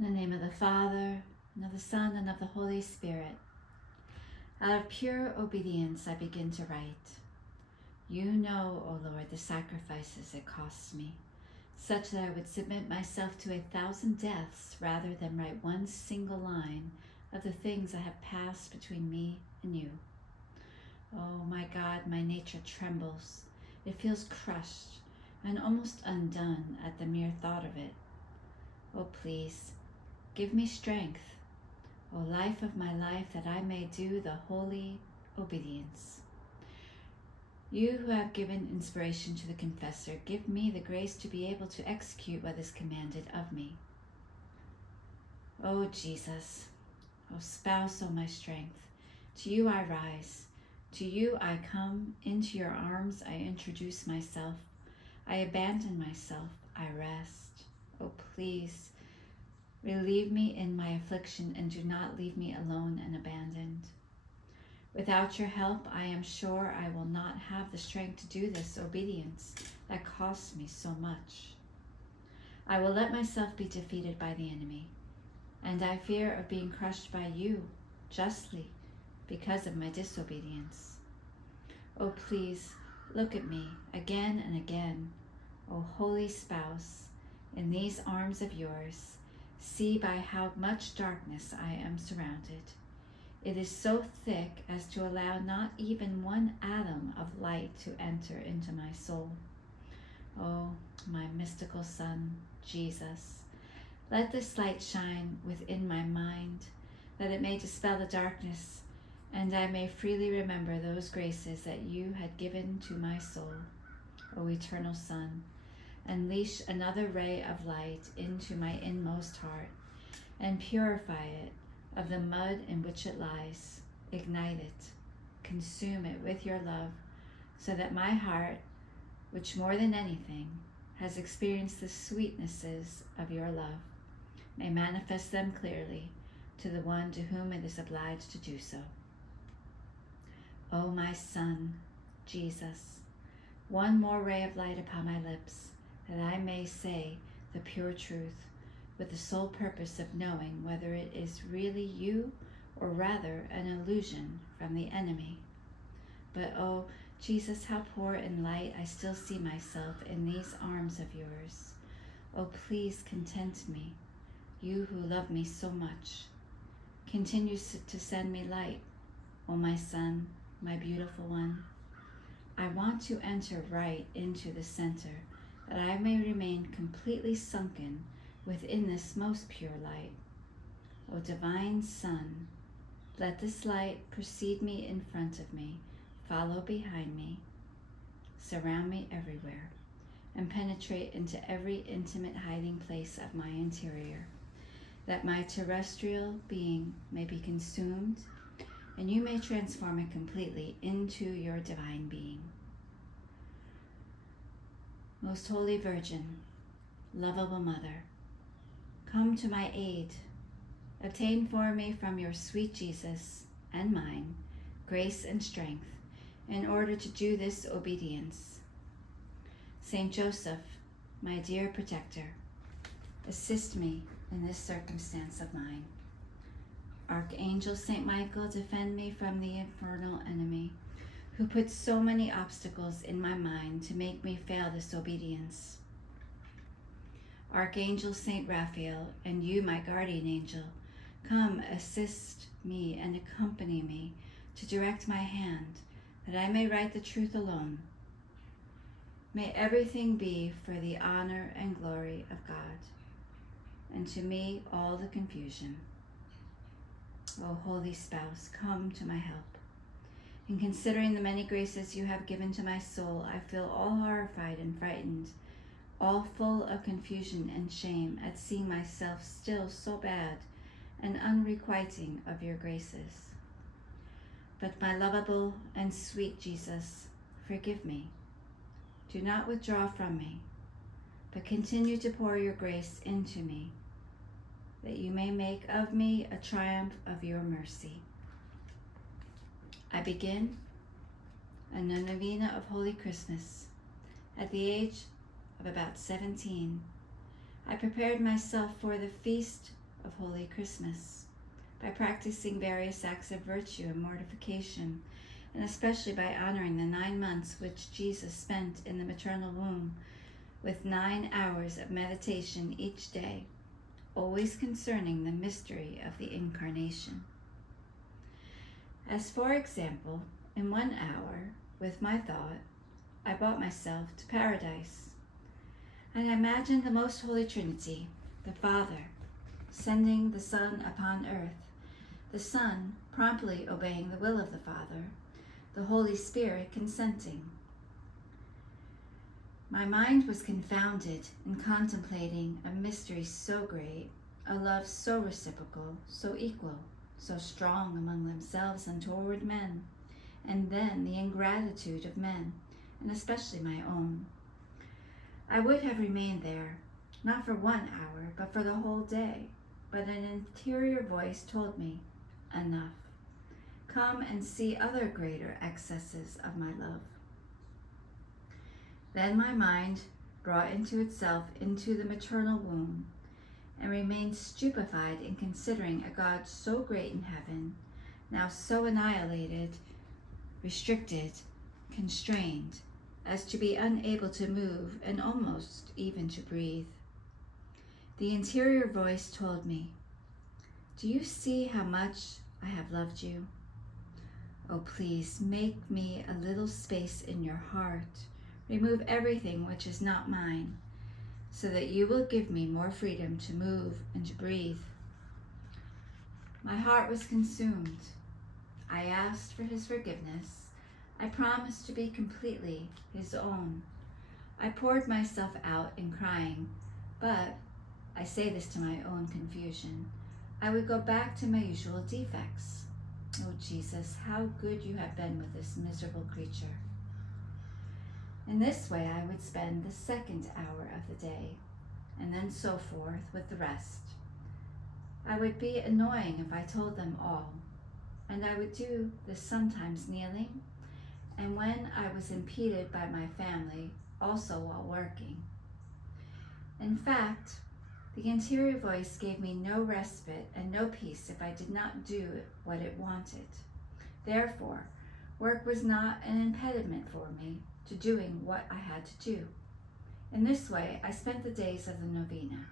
In the name of the Father, and of the Son, and of the Holy Spirit. Out of pure obedience I begin to write. You know, O Lord, the sacrifices it costs me, such that I would submit myself to 1,000 deaths rather than write one single line of the things that have passed between me and you. Oh my God, my nature trembles. It feels crushed and almost undone at the mere thought of it. Oh, please, give me strength, O life of my life, that I may do the holy obedience. You who have given inspiration to the confessor, give me the grace to be able to execute what is commanded of me. O Jesus, O spouse, O my strength, to you I rise, to you I come, into your arms I introduce myself, I abandon myself, I rest. O please, relieve me in my affliction and do not leave me alone and abandoned. Without your help, I am sure I will not have the strength to do this obedience that costs me so much. I will let myself be defeated by the enemy, and I fear of being crushed by you, justly, because of my disobedience. Oh, please, look at me again and again, O holy spouse, in these arms of yours. See by how much darkness I am surrounded. It is so thick as to allow not even one atom of light to enter into my soul. Oh, my mystical Son, Jesus, let this light shine within my mind, that it may dispel the darkness, and I may freely remember those graces that you had given to my soul. O eternal Son, unleash another ray of light into my inmost heart, and purify it of the mud in which it lies. Ignite it, consume it with your love, so that my heart, which more than anything has experienced the sweetnesses of your love, may manifest them clearly to the one to whom it is obliged to do so. O my Son, Jesus, one more ray of light upon my lips, that I may say the pure truth, with the sole purpose of knowing whether it is really you or rather an illusion from the enemy. But oh, Jesus, how poor in light I still see myself in these arms of yours. Oh, please content me, you who love me so much. Continue to send me light, O my Son, my beautiful one. I want to enter right into the center, that I may remain completely sunken within this most pure light. O divine Son, let this light precede me in front of me, follow behind me, surround me everywhere, and penetrate into every intimate hiding place of my interior, that my terrestrial being may be consumed, and you may transform it completely into your divine being. Most Holy Virgin, lovable Mother, come to my aid. Obtain for me from your sweet Jesus and mine grace and strength in order to do this obedience. Saint Joseph, my dear protector, assist me in this circumstance of mine. Archangel Saint Michael, defend me from the infernal enemy, who puts so many obstacles in my mind to make me fail this obedience. Archangel Saint Raphael, and you, my guardian angel, come assist me and accompany me to direct my hand, that I may write the truth alone. May everything be for the honor and glory of God, and to me all the confusion. O holy spouse, come to my help. In considering the many graces you have given to my soul, I feel all horrified and frightened, all full of confusion and shame at seeing myself still so bad and unrequiting of your graces. But my lovable and sweet Jesus, forgive me. Do not withdraw from me, but continue to pour your grace into me, that you may make of me a triumph of your mercy. I begin a novena of Holy Christmas. At the age of about 17, I prepared myself for the feast of Holy Christmas, by practicing various acts of virtue and mortification, and especially by honoring the 9 months which Jesus spent in the maternal womb, with 9 hours of meditation each day, always concerning the mystery of the Incarnation. As for example, in 1 hour, with my thought, I brought myself to paradise, and I imagined the Most Holy Trinity, the Father, sending the Son upon earth, the Son promptly obeying the will of the Father, the Holy Spirit consenting. My mind was confounded in contemplating a mystery so great, a love so reciprocal, so equal, so strong among themselves and toward men, and then the ingratitude of men, and especially my own. I would have remained there, not for 1 hour, but for the whole day, but an interior voice told me, enough. Come and see other greater excesses of my love. Then my mind brought into itself into the maternal womb, and remained stupefied in considering a God so great in heaven, now so annihilated, restricted, constrained, as to be unable to move and almost even to breathe. The interior voice told me, do you see how much I have loved you? Oh, please make me a little space in your heart. Remove everything which is not mine, so that you will give me more freedom to move and to breathe. My heart was consumed. I asked for his forgiveness. I promised to be completely his own. I poured myself out in crying, but, I say this to my own confusion, I would go back to my usual defects. Oh, Jesus, how good you have been with this miserable creature. In this way I would spend the 2nd hour of the day, and then so forth with the rest. I would be annoying if I told them all, and I would do this sometimes kneeling, and when I was impeded by my family, also while working. In fact, the interior voice gave me no respite and no peace if I did not do what it wanted. Therefore, work was not an impediment for me to doing what I had to do. In this way, I spent the days of the novena,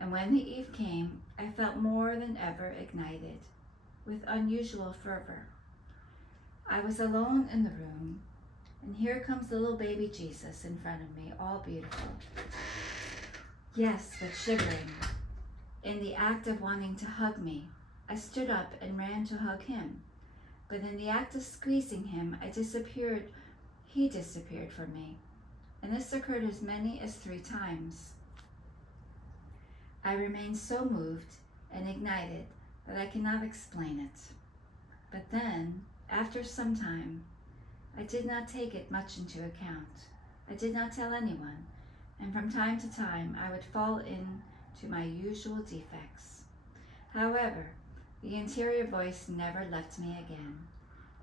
and when the eve came, I felt more than ever ignited, with unusual fervor. I was alone in the room, and here comes the little baby Jesus in front of me, all beautiful. Yes, but shivering. In the act of wanting to hug me, I stood up and ran to hug him, but in the act of squeezing him, he disappeared from me, and this occurred as many as 3 times. I remained so moved and ignited that I cannot explain it. But then, after some time, I did not take it much into account. I did not tell anyone, and from time to time I would fall into my usual defects. However, the interior voice never left me again.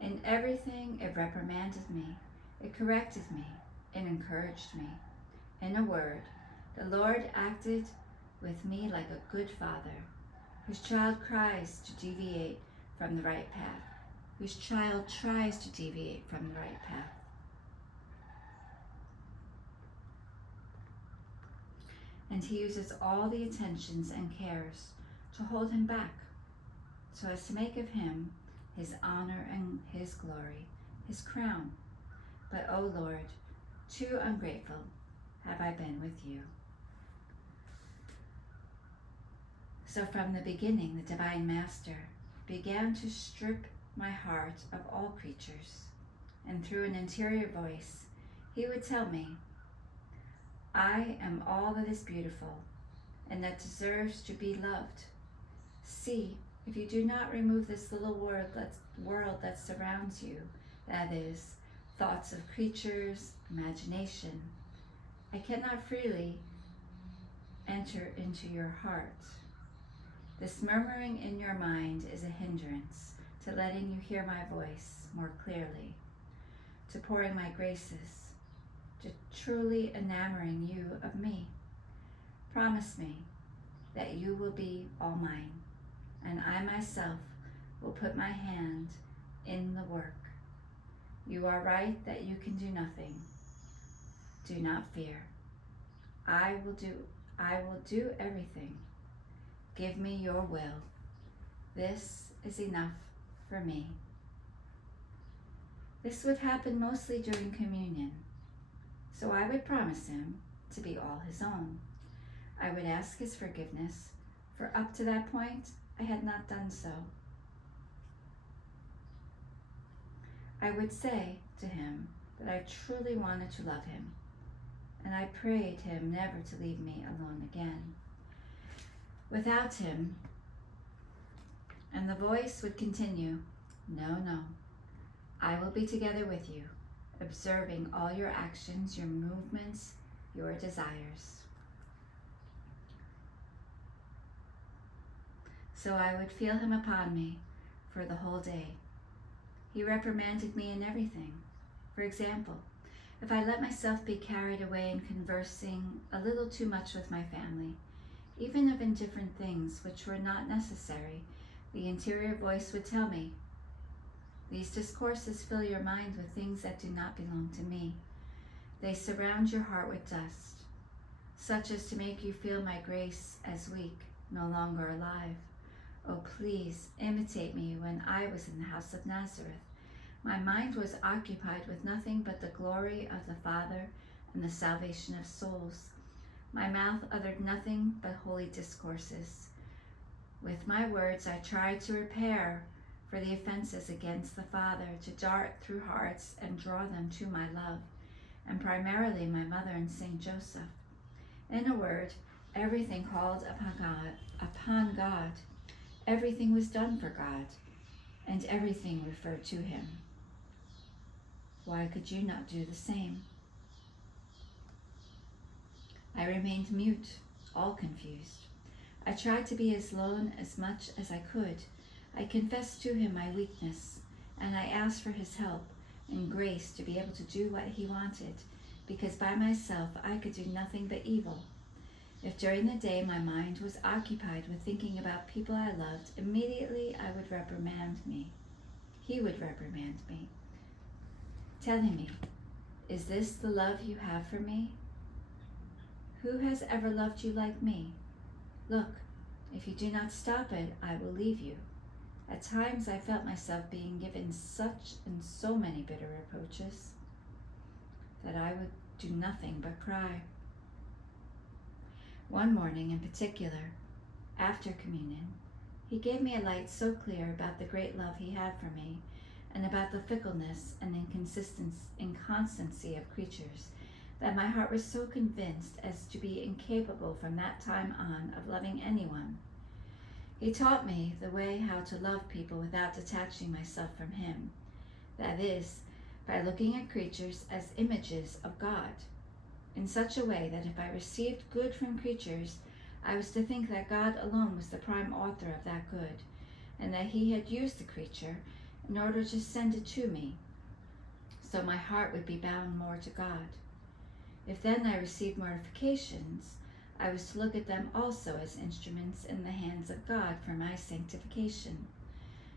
In everything it reprimanded me, it corrected me, it encouraged me. In a word, the Lord acted with me like a good father, whose child tries to deviate from the right path. And he uses all the attentions and cares to hold him back, so as to make of him his honor and his glory, his crown. But, O Lord, too ungrateful have I been with you. So from the beginning, the Divine Master began to strip my heart of all creatures, and through an interior voice, he would tell me, I am all that is beautiful and that deserves to be loved. See, if you do not remove this little world that surrounds you, that is, thoughts of creatures, imagination, I cannot freely enter into your heart. This murmuring in your mind is a hindrance to letting you hear my voice more clearly, to pouring my graces, to truly enamoring you of me. Promise me that you will be all mine, and I myself will put my hand in the work. You are right that you can do nothing. Do not fear. I will do everything. Give me your will. This is enough for me. This would happen mostly during communion, so I would promise him to be all his own. I would ask his forgiveness, for up to that point I had not done so. I would say to him that I truly wanted to love him, and I prayed him never to leave me alone again. Without him, and the voice would continue, "No, no, I will be together with you, observing all your actions, your movements, your desires." So I would feel him upon me for the whole day. He reprimanded me in everything. For example, if I let myself be carried away in conversing a little too much with my family, even of indifferent things which were not necessary, the interior voice would tell me, "These discourses fill your mind with things that do not belong to me. They surround your heart with dust, such as to make you feel my grace as weak, no longer alive. Oh, please imitate me when I was in the house of Nazareth. My mind was occupied with nothing but the glory of the Father and the salvation of souls. My mouth uttered nothing but holy discourses. With my words I tried to repair for the offenses against the Father, to dart through hearts and draw them to my love, and primarily my mother and Saint Joseph. In a word, everything called upon God. Everything was done for God, and everything referred to him. Why could you not do the same?" I remained mute, all confused. I tried to be as alone as much as I could. I confessed to him my weakness, and I asked for his help and grace to be able to do what he wanted, because by myself I could do nothing but evil. If during the day my mind was occupied with thinking about people I loved, immediately I would reprimand me. He would reprimand me, telling me, "Is this the love you have for me? Who has ever loved you like me? Look, if you do not stop it, I will leave you." At times I felt myself being given such and so many bitter reproaches that I would do nothing but cry. One morning in particular, after communion, he gave me a light so clear about the great love he had for me, and about the fickleness and inconstancy of creatures, that my heart was so convinced as to be incapable from that time on of loving anyone. He taught me the way how to love people without detaching myself from him, that is, by looking at creatures as images of God, in such a way that if I received good from creatures, I was to think that God alone was the prime author of that good, and that he had used the creature in order to send it to me, so my heart would be bound more to God. If then I received mortifications, I was to look at them also as instruments in the hands of God for my sanctification.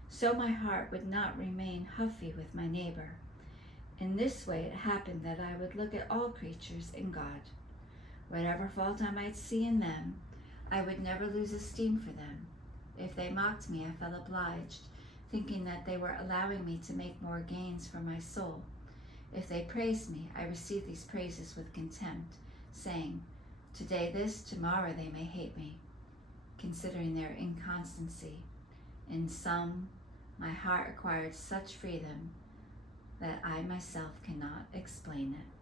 So my heart would not remain huffy with my neighbor. In this way it happened that I would look at all creatures in God. Whatever fault I might see in them, I would never lose esteem for them. If they mocked me, I felt obliged, thinking that they were allowing me to make more gains for my soul. If they praised me, I received these praises with contempt, saying, "Today this, tomorrow they may hate me," considering their inconstancy. In sum, my heart acquired such freedom that I myself cannot explain it.